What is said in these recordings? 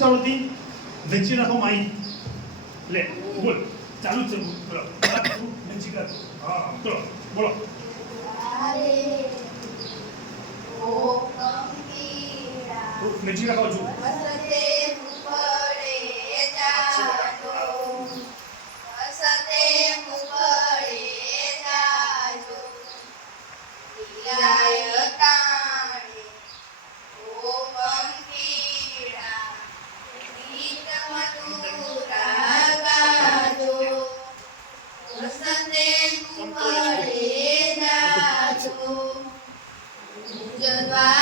ઉતાવળથી વેચી નાખો માઈ લે બોલ ચાલુ છે બોલો વેચી કર હા બોલો બોલો વેચી નાખો છું Goodbye.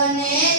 জনে